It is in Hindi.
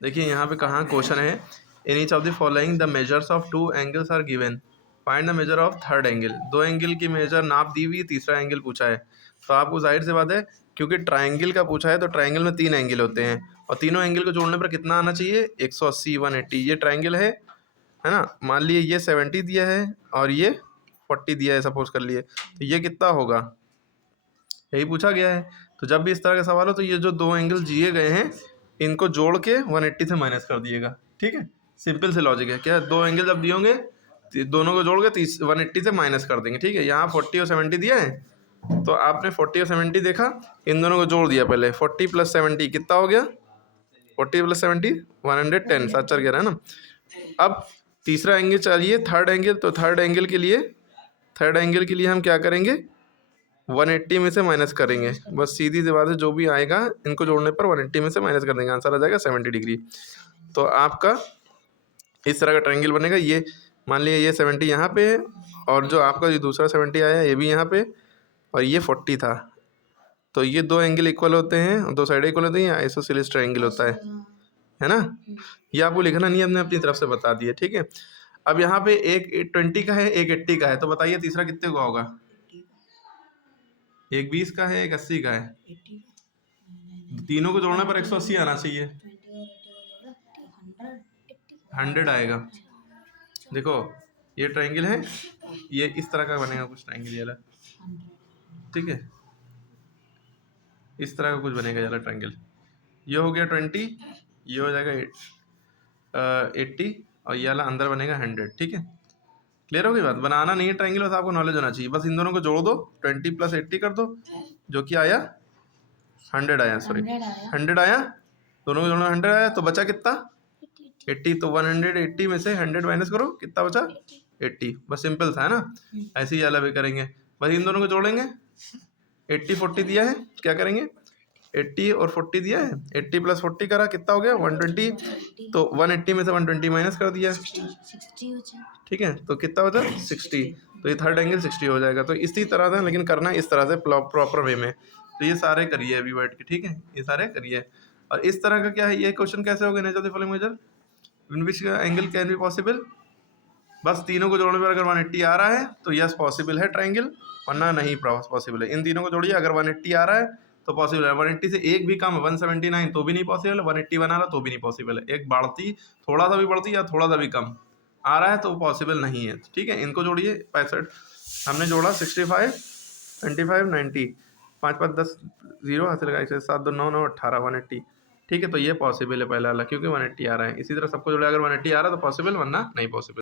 देखिए यहाँ पे कहाँ क्वेश्चन है, in each of the following the measures of two angles are given, find the measure of third angle. दो एंगल की मेजर नाप दी हुई, तीसरा एंगल पूछा है। तो आपको जाहिर सी बात है, क्योंकि ट्राइंगल का पूछा है तो ट्राइंगल में 3 एंगल होते हैं और तीनों एंगल को जोड़ने पर कितना आना चाहिए, 180, 180। ये ट्राइंगल है ना। मान लिए ये 70 दिया है और ये 40 दिया है, सपोज कर लिए, तो ये कितना होगा, यही पूछा गया है। तो जब भी इस तरह का सवाल हो तो ये जो दो एंगल दिए गए हैं इनको जोड़ के 180 से माइनस कर दिएगा। ठीक है, सिंपल से लॉजिक है। क्या दो एंगल जब दिए होंगे दोनों को जोड़ के 180 से माइनस कर देंगे। ठीक है, यहाँ 40 और 70 दिया है तो आपने 40 और 70 देखा, इन दोनों को जोड़ दिया पहले। 40 + 70 कितना हो गया, 40 + 70 110, 7 है ना। अब तीसरा एंगल चाहिए, थर्ड एंगल। तो थर्ड एंगल के लिए हम क्या करेंगे, 180 में से माइनस करेंगे। बस सीधी सी बात है, जो भी आएगा इनको जोड़ने पर 180 में से माइनस कर देंगे, आंसर आ जाएगा 70 डिग्री। तो आपका इस तरह का ट्रायंगल बनेगा। ये मान लिया ये 70 यहाँ पे है और जो आपका जो दूसरा 70 आया ये भी यहाँ पे और ये 40 था। तो ये दो एंगल इक्वल होते हैं और दो साइड इक्वल होती हैं, आइसोसेलेस ट्रायंगल होता है ना। ये आपको लिखना नहीं है, हमने अपनी तरफ से बता दिया। ठीक है, अब यहाँ पे एक 20 का है, एक 80 का है। तो बताइए तीसरा कितने का होगा, एक 20 का है, एक 80 का है। तीनों को जोड़ने पर 180 आना चाहिए, 100 आएगा। देखो ये ट्रायंगल है, ये इस तरह का बनेगा कुछ ट्रायंगल वाला। ठीक है, इस तरह का कुछ बनेगा वाला ट्रायंगल। ये हो गया 20, ये हो जाएगा 80 और ये वाला अंदर बनेगा 100। ठीक है, क्लियर हो गई बात। बनाना नहीं है ट्रायंगल, बस आपको नॉलेज होना चाहिए। बस इन दोनों को जोड़ दो, 20 + 80 कर दो, जो कि आया 100 आया, सॉरी 100 आया। दोनों को जोड़ना 100 आया, तो बचा कितना, 80। तो 180 में से 100 माइनस करो, कितना बचा, 80। बस सिंपल था, है ना। ऐसे ही वाला भी करेंगे, बस इन दोनों को जोड़ेंगे। 80 40 दिया है, क्या करेंगे, 80 और 40 दिया है, 80 + 40 करा, कितना हो गया 120। तो 180 में से 120 माइनस कर दिया, ठीक है, तो कितना बचा 60। तो ये थर्ड एंगल 60 हो जाएगा। तो इसी तरह से, लेकिन करना इस तरह से प्रॉपर वे में। तो ये सारे करिए अभी बैठ के, ठीक है, ये सारे करिए। और इस तरह का क्या है, ये क्वेश्चन कैसे हो गए, nature of the following measure in which angle can be possible. बस तीनों को जोड़ने पर अगर 180 आ रहा है तो यस पॉसिबल है ट्रायंगल, वरना नहीं पॉसिबल है। इन तीनों को जोड़िए, अगर 180 आ रहा है तो पॉसिबल है। 180 से एक भी कम, 179 तो भी नहीं पॉसिबल है। 181 आ रहा तो भी नहीं पॉसिबल है। एक बढ़ती, थोड़ा सा भी बढ़ती या थोड़ा सा भी कम आ रहा है तो पॉसिबल नहीं है। ठीक है, इनको जोड़िए। 65 हमने जोड़ा, 65 25 90, 5 5 10 0 हाथ लगा, 7 2 9 9 18 180। ठीक है, तो ये पॉसिबल है पहला वाला, क्योंकि 180 आ रहा है। इसी तरह सबको जोड़े, अगर 180 आ रहा है तो पॉसिबल, वरना नहीं पॉसिबल।